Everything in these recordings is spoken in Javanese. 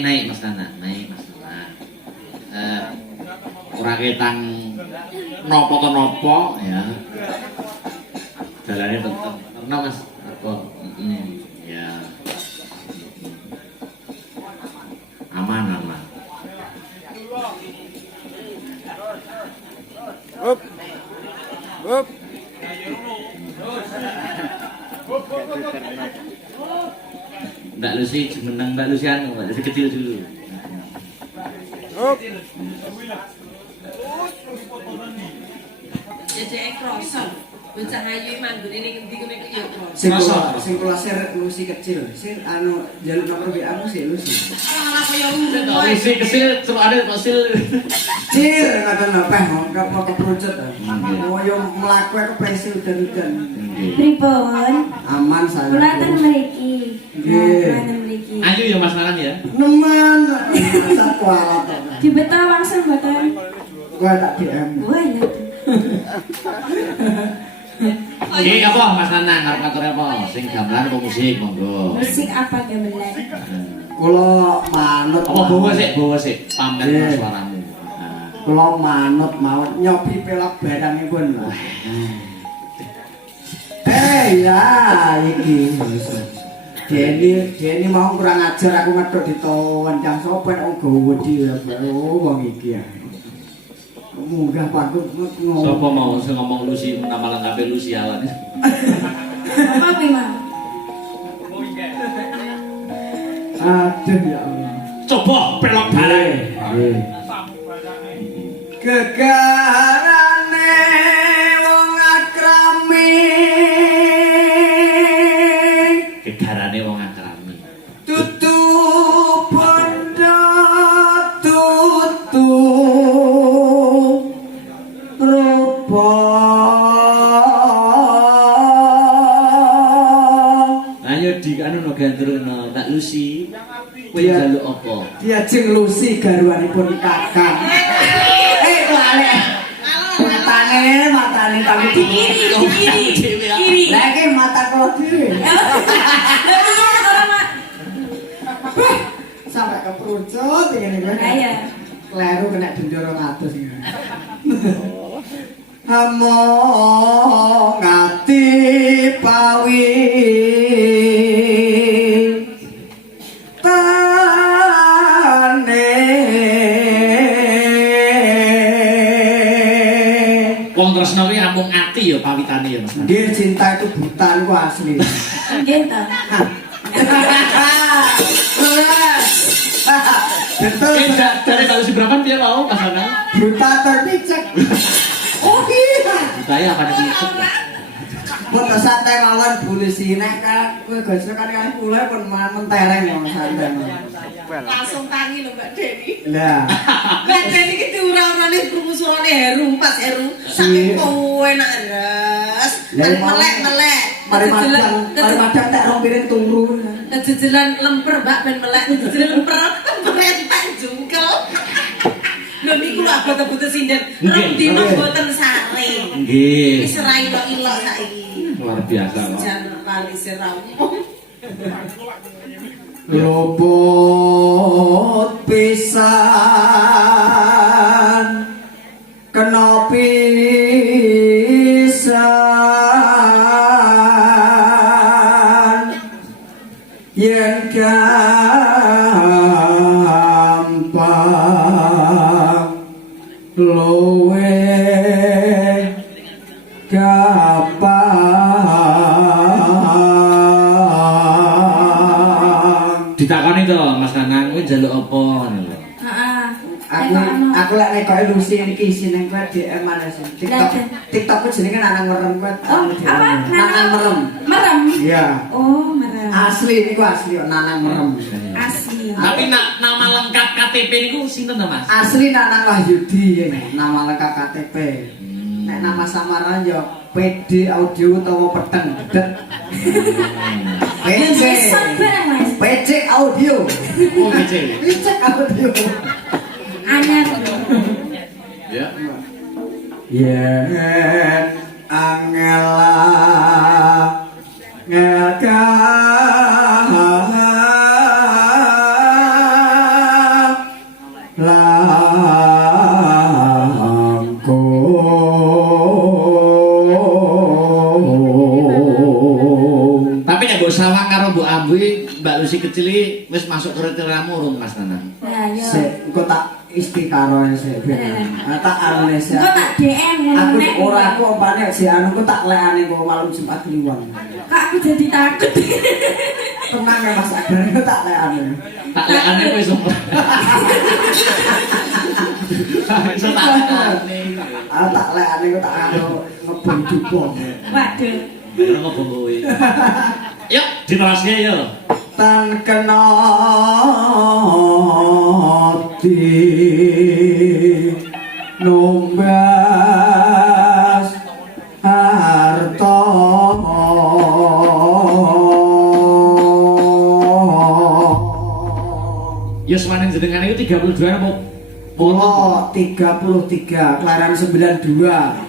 naik Mas Nana, naik Mas Nana. Ora ketang nopo to nopo ya. Jalannya tetep karena Mas apa ya. Aman aman. Up. Up. Mbak Lucy, menang Mbak Luciano, Mbak Lucy kecil dulu. Up. Jadi kroso. Bocah ayu manggon ini ngendi kene ya kroso. Sing kula share Lucy kecil. Sing anu jaluk nomor WA aku sih Lucy. Malah kaya urip kowe. Lucy kecil terus ada fosil. Cir ngoten lho Pak, kok keperucut. Oh yo mlaku aku pensil udan-udan. Pripun? Aman saya. Kula teng mriki. Nggih. Teng mriki. Ayo ya Mas Nanan ya. Nemen. Sak kualat. Dibeto langsung mboten? Gua tak DM. Wah, ya. Iki apa Mas Nanan arep ngatur apa? Sing gamelan apa musik monggo. Musik apa gamelan? Kula manut. Apa bawa sik pamer suaramu. Kula manut mawon nyobi pelak barangipun. Ya iki. Deni mau kurang ajar aku ngethuk ditowencang sapa nek nggawa wedi wong iki ya. Munggah patut ngomong. Sapa mau sing ngomong Lucy nama lengkape Lucy awan. Apa kuwi, Mang? Aduh ya Allah. Coba pelok bareng. Gegarane wong akrami. Gegarane wong akrami. Tutu bondo tutu rupa. Ayo di anu no gandrungno Mbak Lucy. Kowe njaluk apa? Diajeng Lucy garwanipun Kakang. Lalek. Matane kami Kiri. Lah iki mata kula dhewe. Sampai keperucut ngene kuwi. Lah ya. Kleru kena denda 200 iki. Hamo ngati pawi Wong tresno kuwi amung ati ya pawitane ya Mas. Nggih, cinta itu buta niku asli. Nggih ta. Betul. Dari kalau si berapa dia mau pasangan? Buta terpicek. Oh iya. Budaya apa nih? Foto santai mawon polisi nek kowe gosok kan kali kula pun mentereng ya santai. Langsung tangi lho Mbak Deni. Lah, Mbak Deni iki diura-urane permusuhane Heru, Pas Heru. Sampe kowe nak res. Melek-melek. mari madang tak rong piring turu. Kejejelan lemper Mbak ben melek, kejejelan lemper rentek jungkel. Lho niku lho abot-abot sinden. Rong dino mboten saring. Nggih. Wis ora ilok-ilok saiki. Luar biasa kok. Jan kali sirampung. Luput pisan kena pisan yen gampang luwe Ditakoni to Mas Nanang kuwi njaluk apa ngono lho. Heeh. Aku lek nekoke Lucy iki isine kuwi DM malah sih. TikTok jenenge Nanang Merem kuwi. Oh, apa? Nanang Merem. Merem. Iya. Oh, merem. Asli niku asli kok Nanang Merem. Asli. Tapi nama lengkap KTP niku sinten to Mas? Asli Nanang Wahyudi nama lengkap KTP. Nek nama samaran yo PD Audio utawa Peteng Dedet. Yang besar barang Mas. PC Audio. Oh, kecil. PC Audio. Anyar. Ya. Yen angela ngelka Lucy kecil iki wis masuk kriteriamu urung Mas Nanang? Nah, yo. Sik, engko tak istikaro sik ben. Tak alune sik. Engko tak DM Aku nek. ora aku umpane si anu ku tak lekane kok malam Jumat Kliwon. Kak aku jadi takut. Tenang ya Mas Agar ku tak lekane. Tak lekane kowe iso. Iso tak lekane. Tak lekane ku tak anu ngebom dubong. Waduh. Ora ngobong kowe. Yuk, diteruske yo. Tan kena di numbas harta Ya semanen jenengan itu 32 apa? Pulau 33 kelahiran 92.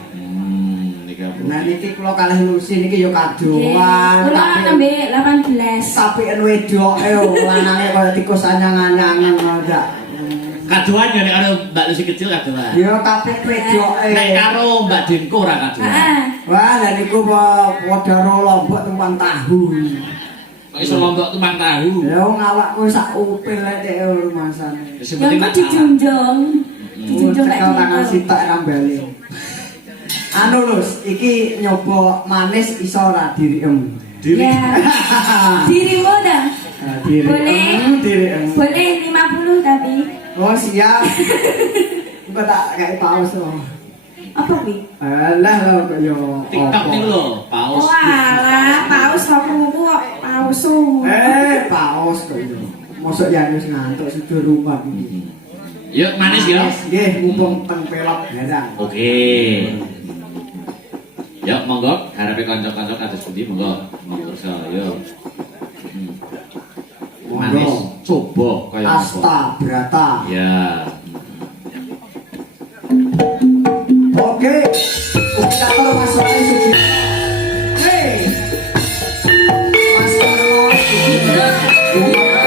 30. Nah niki kula kalih Lucy niki yo kadoan Kula nembe 18. tapi en wedoke lanange kaya tikus anyang-anyangan ndak. Kadoan ya nek karo Mbak Lucy kecil kadoan. Yo tapi wedoke. Nek karo Mbak Dinko ora kadoan. Heeh. Wah, lha niku padha lombok tumpang tahu. Kok iso lombok tumpang tahu. Ya wong awakku sak upil nek rumasane. Wis Yang kok dijunjung. Dijunjung Cekel tangan kayak sitok rambale. Anu Lus, iki nyoba manis iso ora diriem. Ya. Dirimu dah. Diriem. Boleh. Diriem. Boleh 50 tapi. Oh siap. Engko tak kayak paus loh. Apa kuwi? Alah lo yo. TikTok niku lho, paus. Walah, paus kok krungu kok pausu. Paus kok yo. Mosok ya wis ngantuk sido rumah iki. Yuk manis ya. Nggih, mumpung teng pelok garang. Oke. Yuk monggo garepe kanca-kanca kados pundi monggo. Monggo yo. Manis coba kaya apa? Asta Brata. Ya. Oke. Ucapan Mas Rai Sugi. Hei. Mas Rai Sugi.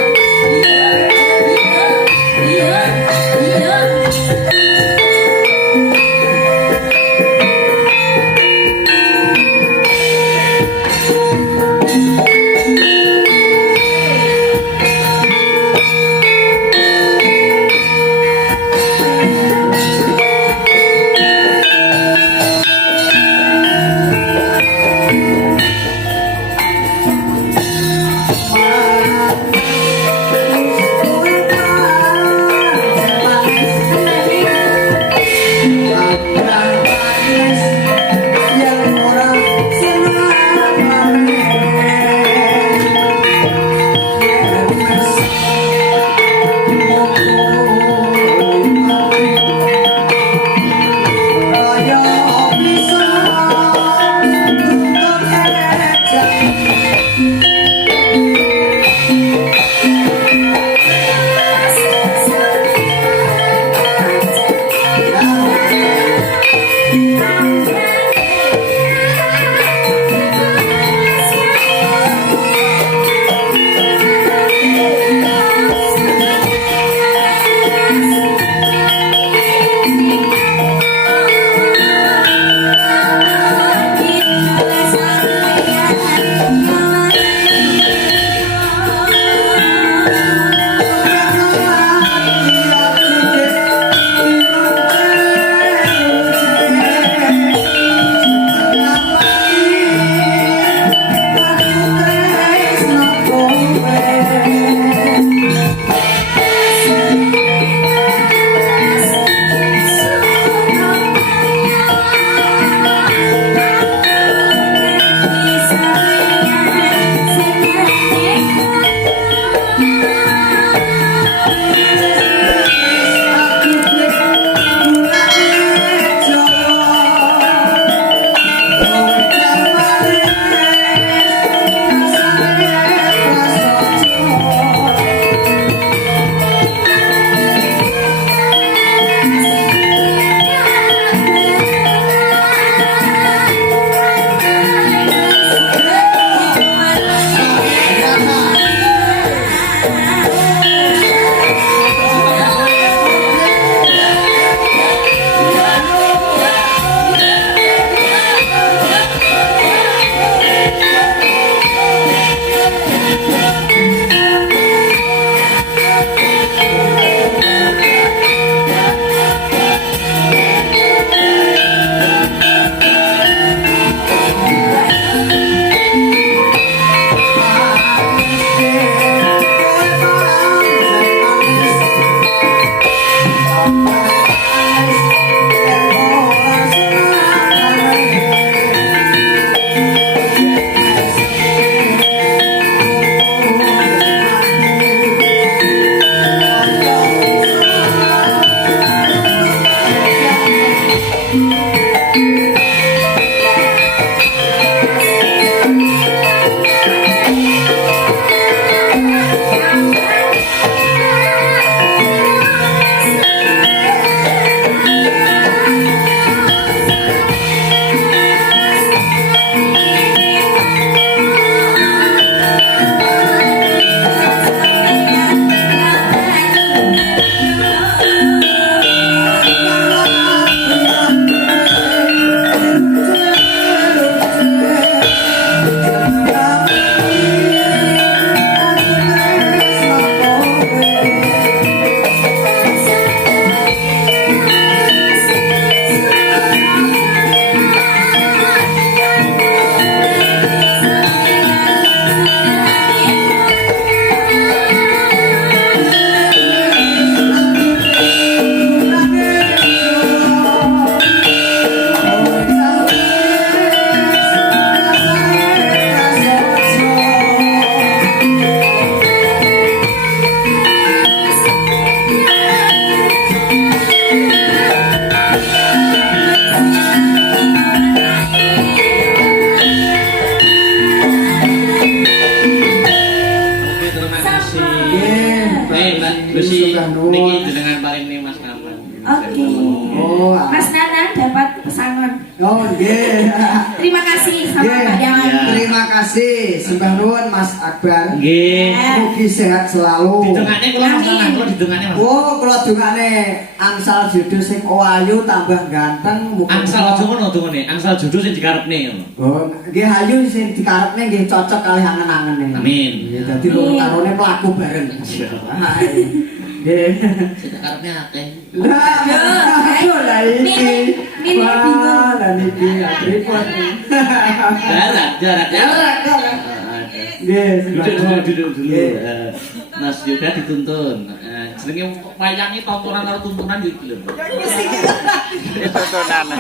sembah nuwun. Niki jenengan paling nih Mas Naman. Oke. Oh, Mas Nanan dapat pesangon. Oh, nggih. Terima kasih sama Nggih. Mbak Dawan. Iya. Terima kasih sembah nuwun Mas Akbar. Nggih. Mugi sehat selalu. Ditungane kula Mas Naman, kula ditungane Mas. Oh, kula dongane angsal jodoh sing ayu tambah ganteng. Angsal aja ngono dungane, angsal jodoh sing dikarepne ngono. Oh, nggih ayu sing dikarepne nggih cocok kalih angen-angene. Amin. Nggih, dadi loro karone mlaku bareng. Hai. Nggih. Sing dikarepne akeh. Lah, ayo lah iki. Mimi bingung. Wah, lah niki repot. Jarak. Jarak. Nggih, sembah Duduk dulu. Nggih. Mas Yoga dituntun. Jenenge wayange tontonan karo tuntunan yo iki lho. Itu tuh nana.